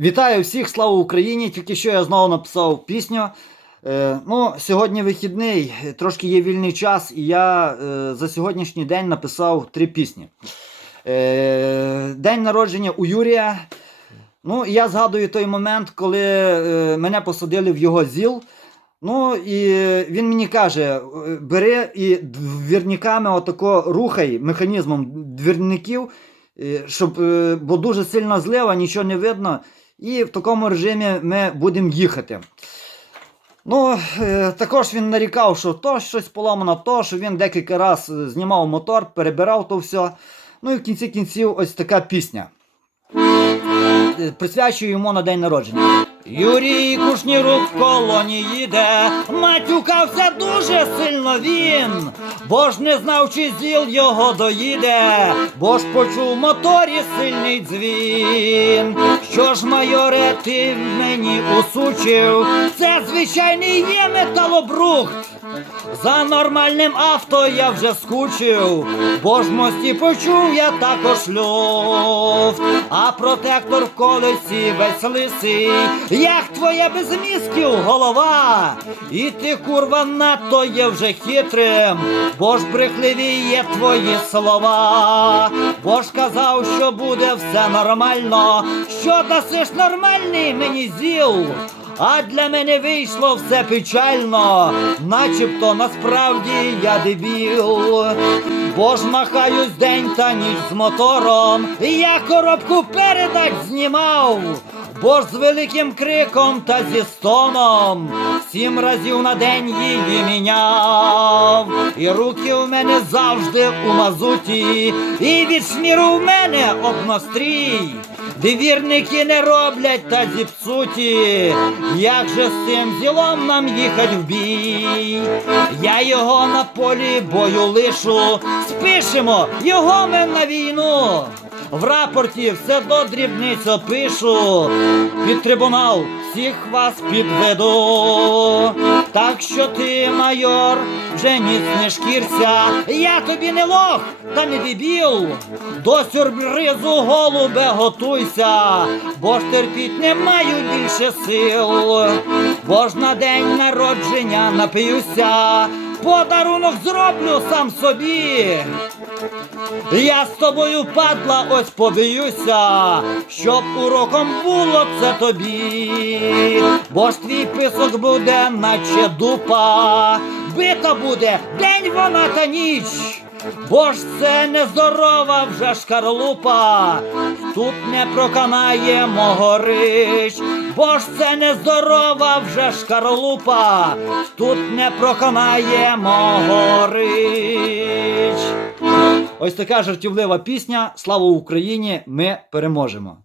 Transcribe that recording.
Вітаю всіх, слава Україні! Тільки що я знову написав пісню. Е, ну, Сьогодні вихідний, трошки є вільний час, і я е, за сьогоднішній день написав три пісні. Е, день народження у Юрія. Ну, я згадую той момент, коли е, мене посадили в його ЗІЛ. Ну, і він мені каже: е, бери і двірниками отако рухай механізмом двірників, е, щоб, е, бо дуже сильна злива, нічого не видно. І в такому режимі ми будемо їхати. Ну, е, також він нарікав, що то щось поламано, то, що він декілька разів знімав мотор, перебирав то все. Ну і в кінці кінців ось така пісня. Е, Присвячую йому на день народження. Юрій Кушнірук в колоні їде, матюкався дуже сильно він, бо ж не знав, чи зіл його доїде, бо ж почув моторі сильний дзвін. Що ж, майоре, ти мені усучив, це звичайний є металобрухт. За нормальним авто я вже скучив, бо ж мості почув я також люфт, а протектор в колесі весь лисий, як твоя без мізків голова, і ти, курва, надто є вже хитрим, бо ж брехливі є твої слова, бо ж казав, що буде все нормально, що дасиш нормальний мені зіл. А для мене вийшло все печально, начебто насправді я дебіл. Бо ж махаюсь день та ніч з мотором, я коробку передач знімав, бо ж з великим криком та зі стоном сім разів на день її міняв. І руки в мене завжди у мазуті, і від шміру в мене однострій. Двірники не роблять та зіпсуті, як же з цим ділом нам їхать в бій? Я його на полі бою лишу, спишемо його ми на війну. В рапорті все до дрібниць опишу, під трибунал всіх вас підведу. Так що ти, майор, вже ніц не шкірся, я тобі не лох, та не дебіл. До сюрпризу, голубе, готуйся, бо ж терпіть не маю більше сил, бо ж на день народження напиюся, подарунок зроблю сам собі. Я з тобою падла, ось побиюся, щоб уроком було це тобі, бо ж твій писок буде, наче дупа, бита буде день вона та ніч. Бо ж це нездорова вже шкарлупа, тут не проканає мого рич, бо ж це не здорова вже шкаролупа, тут не проканає мого рич. Ось така жартівлива пісня. Слава Україні! Ми переможемо!